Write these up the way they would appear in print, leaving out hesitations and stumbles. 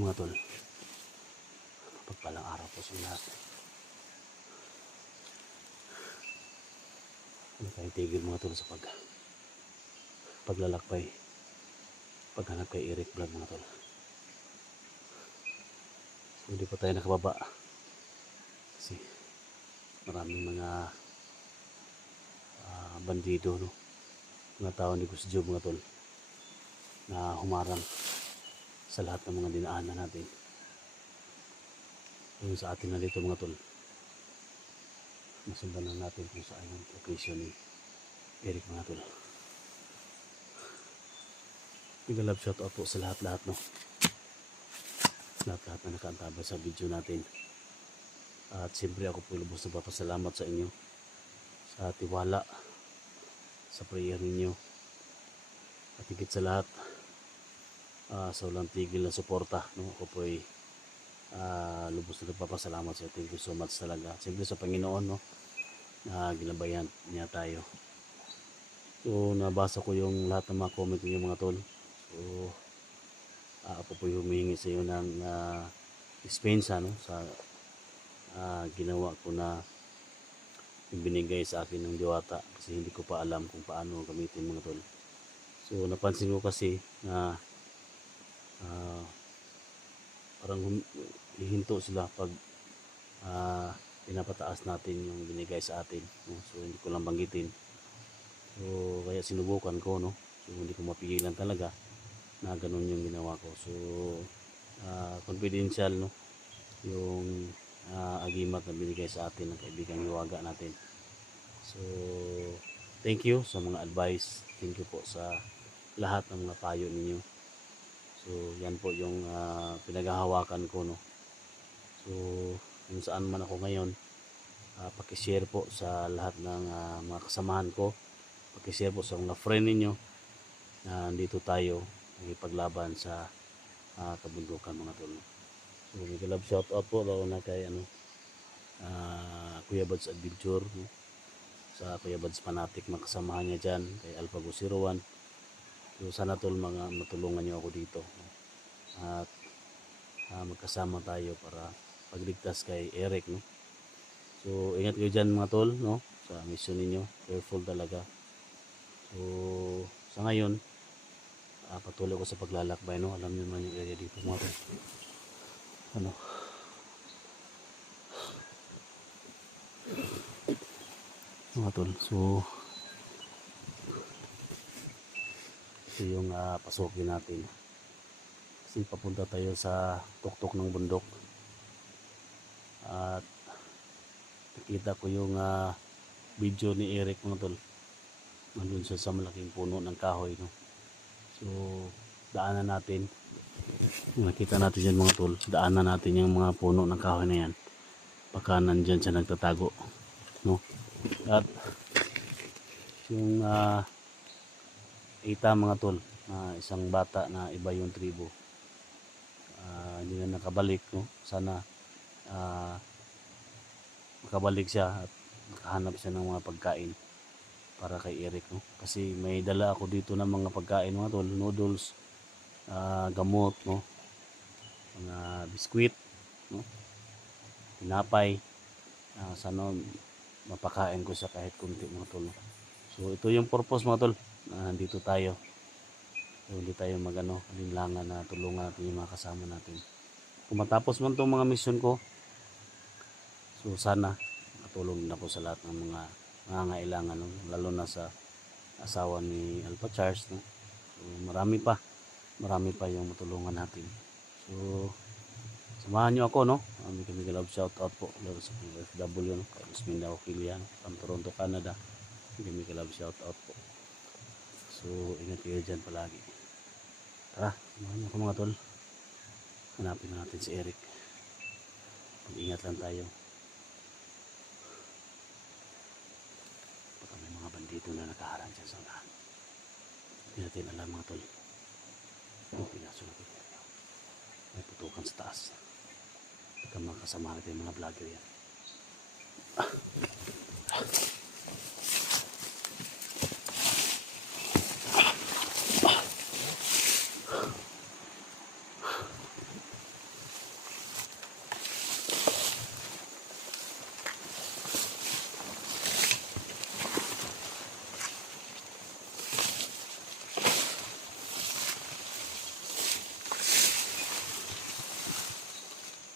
Ayun mga tol, pagpalang araw po sa lahat. Hindi tayo tigil mga tol sa paglalakbay, paghanap kay Eric Vlog mga tol. So hindi pa tayo nakababa kasi maraming mga bandido, no? Mga tao ni Gus Job mga tol na humarang sa lahat ng mga dinaanan natin. Yung sa atin na dito mga tol, masundan na natin kung saan yung location ni Eric mga tol. Nag-love shout out po sa lahat-lahat, no? Lahat-lahat na nakaantabay sa video natin. At siyempre ako po lubos na papasalamat sa inyo sa tiwala, sa prayer ninyo. At higit sa lahat, sa walang tigil na suporta, no? Ako po ay lubos na nagpapasalamat sa inyo. Thank you so much talaga. Siyempre sa Panginoon, no? Na ginabayan niya tayo. So nabasa ko yung lahat ng mga comment niyo mga tol. So ako po humihingi sa iyo ng dispensa, no? Sa ginawa ko na binigay sa akin ng diwata kasi hindi ko pa alam kung paano gamitin mga tol. So napansin ko kasi na parang hihinto sila pag pinapataas natin yung binigay sa atin, no? So hindi ko lang banggitin. So kaya sinubukan ko, no? So hindi ko mapigilan talaga na ganun yung ginawa ko. So confidential, no? Yung agimat na binigay sa atin ng kaibigang Hiwaga natin. So thank you sa mga advice, thank you po sa lahat ng mga payo ninyo. So yan po yung pinaghahawakan ko, no? So kung saan man ako ngayon, pakishare po sa lahat ng mga kasamahan ko, pakishare po sa mga friend ninyo na dito tayo nagipaglaban sa kabundukan mga tol. So may love shout out po lalo na kay Kuya Bads Adventure, no? Sa Kuya Bads Fanatic, makasamahan niya dyan kay Alpha Go 01. So sana tol matulungan niyo ako dito, no? At magkasama tayo para pagligtas kay Eric, no? So ingat kayo dyan mga tol, no? Sa mission ninyo, careful talaga. So sa ngayon patuloy ko sa paglalakbay, no? Alam niyo naman yung area dito mga tol. Ano? Mga tol, so ito yung pasukin natin kasi papunta tayo sa tuktok ng bundok at nakita ko yung video ni Eric mga tol, nandun siya sa malaking puno ng kahoy, no? So daanan natin, nakita natin yan mga tol, daanan natin yung mga puno ng kahoy na yan, baka nandyan siya nagtatago, no? At yung ita mga tol, isang bata na iba yung tribo, hindi na nakabalik, no? Sana makabalik siya at makahanap siya ng mga pagkain para kay Eric, no? Kasi may dala ako dito ng mga pagkain mga tol, noodles, gamot, no? Mga biskwit, no? Tinapay, sana mapakain ko siya kahit kunti mga tol, no? So ito yung purpose mga tol, nandito tayo. So hindi tayo alinlangan na tulungan natin yung mga kasama natin. Kung matapos man itong mga mission ko, so sana matulong na po sa lahat ng mga nangangailangan, no? Lalo na sa asawa ni Alpha Charles, no? So marami pa yung matulungan natin. So samahan nyo ako, no? Kami love shout out po lalo sa FW, no? Kay Miss Minda Okilia, no? From Toronto, Canada. Kami love shout out po. So ingat kayo dyan palagi. Tara, samahan nyo ako mga tol. Hanapin natin si Eric. Mag-ingat lang tayo. Baka may mga bandito na nakaharang dyan sa unahan. Hindi natin alam mga tol. Pinasunod ko yan. May putukan sa taas. Baka mga kasama natin mga vlogger yan.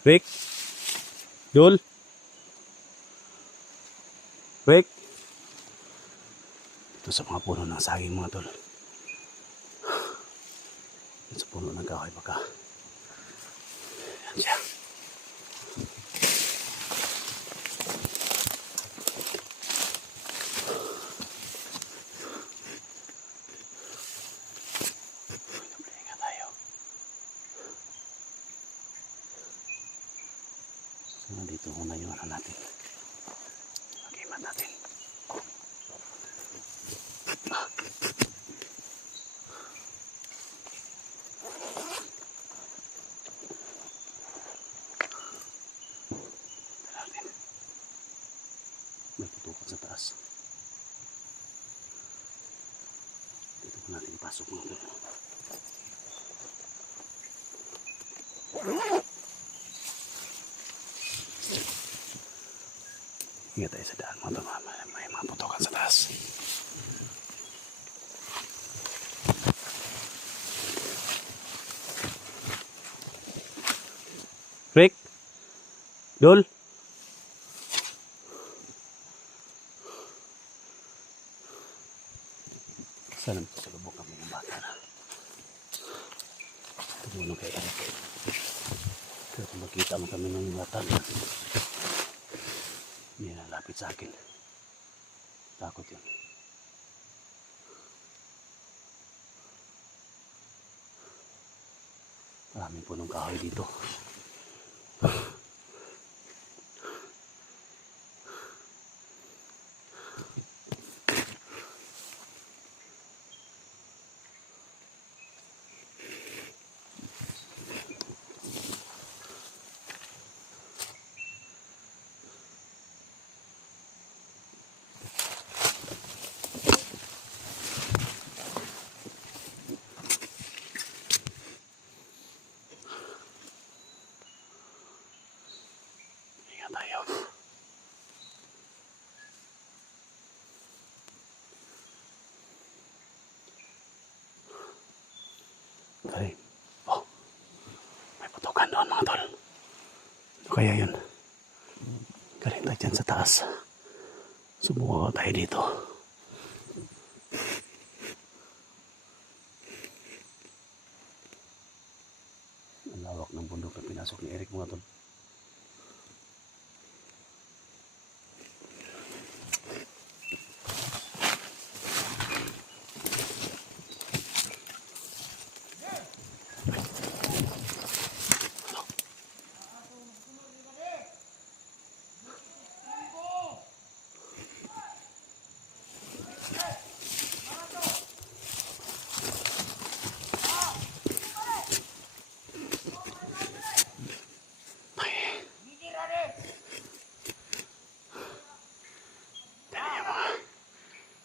Rick? Dol? Rick? Ito sa mga puno ng saging mga tol. Ito sa puno ng kahoy baka. Yan siya. Nablihinga tayo. So, dito muna yung ano natin. Mag-iman natin. May putukan sa taas. Dito po natin ipasok mga tol. Ingat tayo sa daan mga tol. May mga putukan sa taas. Rick? Dol? Sana salubok kami ng bata na tumulong kay Eric. Pero kung makita mo kami ng bata na hindi nalapit sa akin. Takot yun. Maraming punong kahoy dito. Ingat tayo. Okay. Oh, may putukan doon mga tol. Ano kaya yun? Galing tayo dyan sa taas. Subukan tayo dito. Ang lawak ng bundok na pinasok ni Eric mga tol.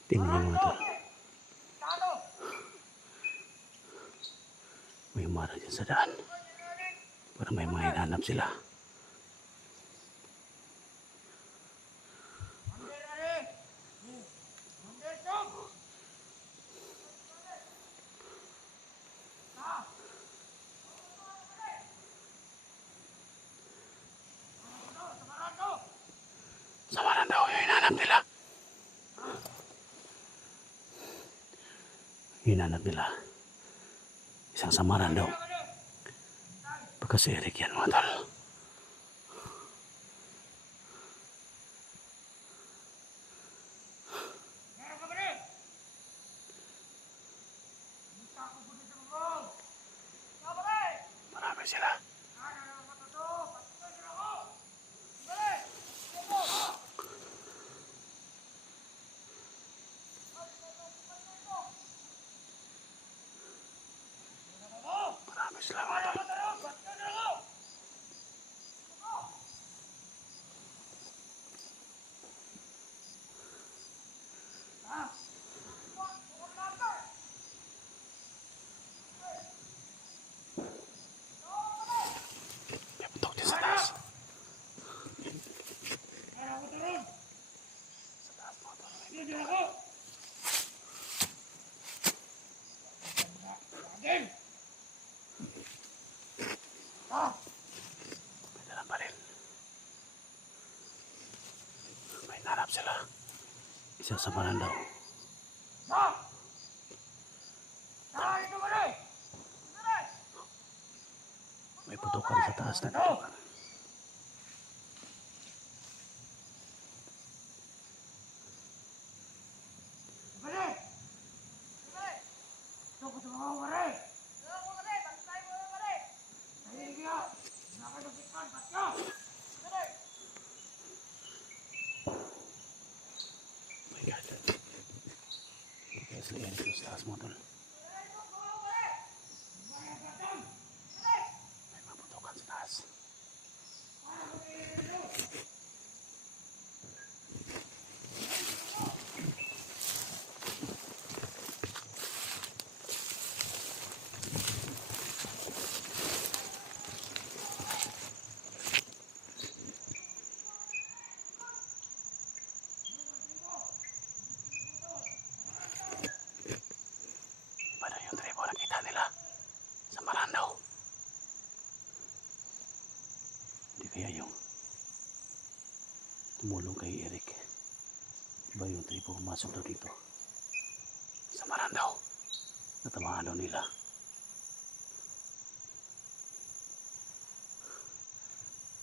Tingnan niyo mga tol. May umara dyan sa daan. Para may mga hinahanap sila. Samaran daw yung hinahanap nila. Hinahanap nila. Isang samaran daw. Baka si Eric yan mga tol. Marami sila. Marami sila mga tol. Naghahanap sila. Isa sa Marandaw. May putukan sa taas na putukan. My God. Kaya sila yan ito sa taas mo doon. May mga putukan sa taas. Iba na yung tribo nakita nila sa Marandaw. Hindi kaya yung tumulong kay Eric. Iba yung tribo pumasok daw dito sa Marandaw. Natamaan daw nila.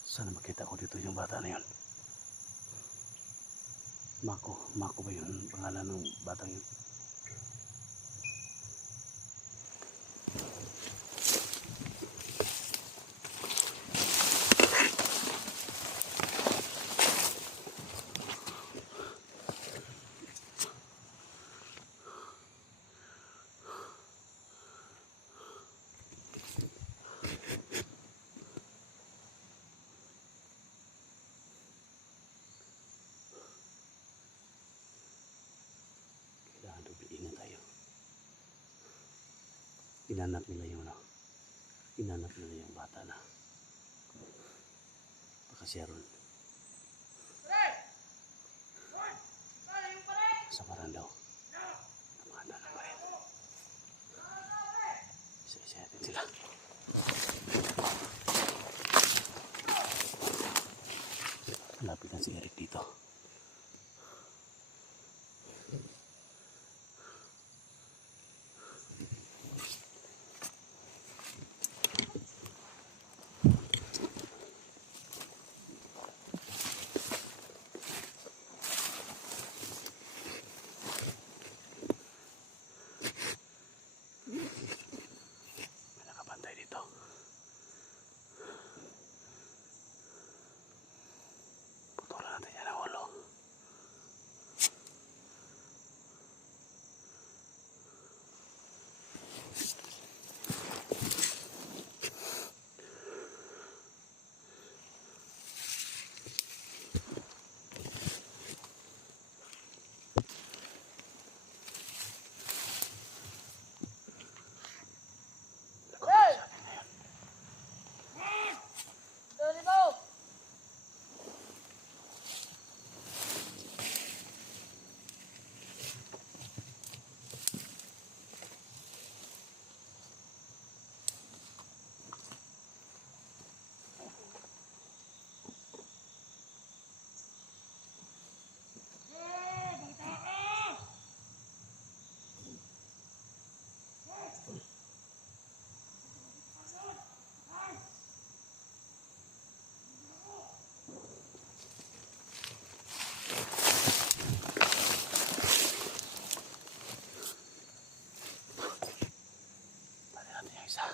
Sana makita ko dito yung bata na yun. Mako ba yun pangalan ng batang yun? Kailangan ingat tayo. Inanap nila yung bata na baka siya ron sa Marandaw. Tamaan na ba rin? Isa-isa natin sila. Malapit na si Eric dito. May nakabantay dito. Putulan natin yan ang ulo. Pwede natin yung isa.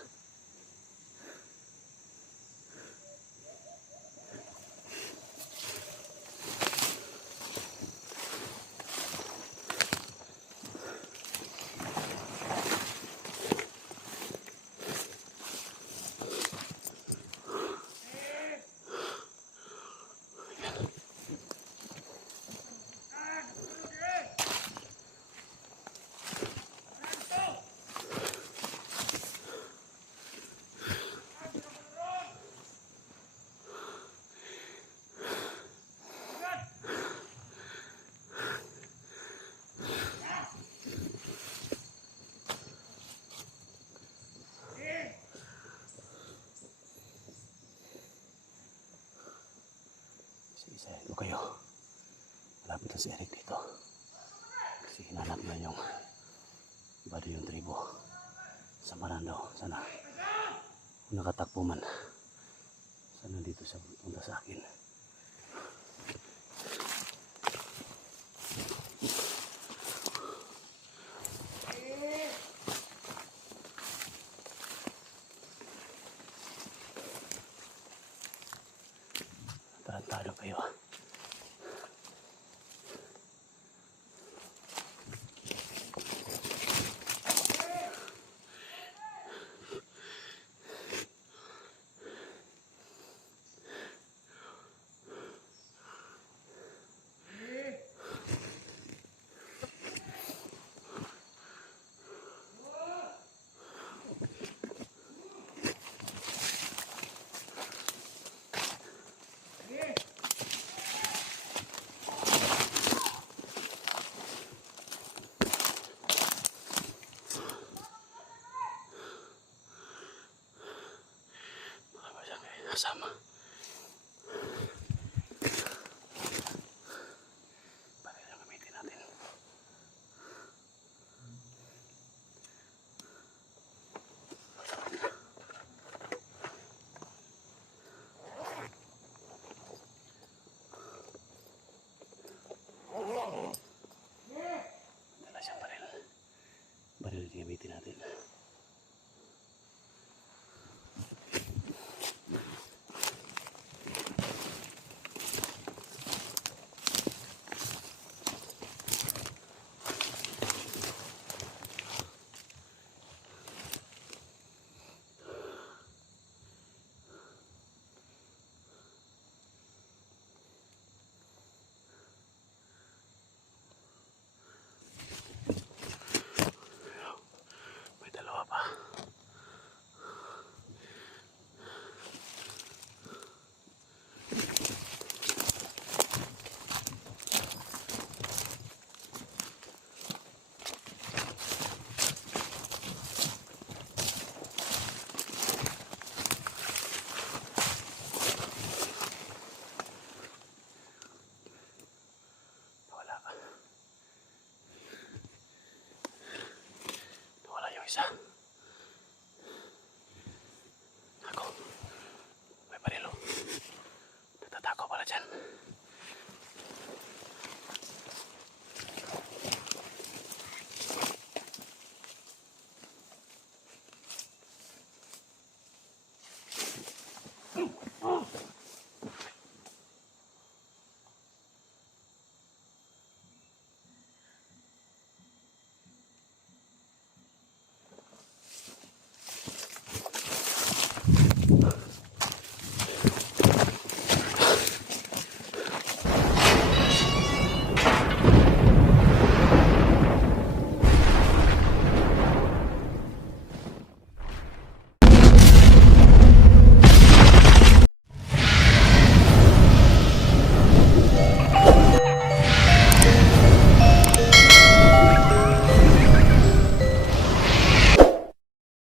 Isa-isahin ko kayo. Malapit Punta si Eric dito. Kasi hinanap niya yung body yung tribo. Samaran daw. Sana. Kung nakatakbo man. Sana dito siya punta sa akin. Tarantado kayo.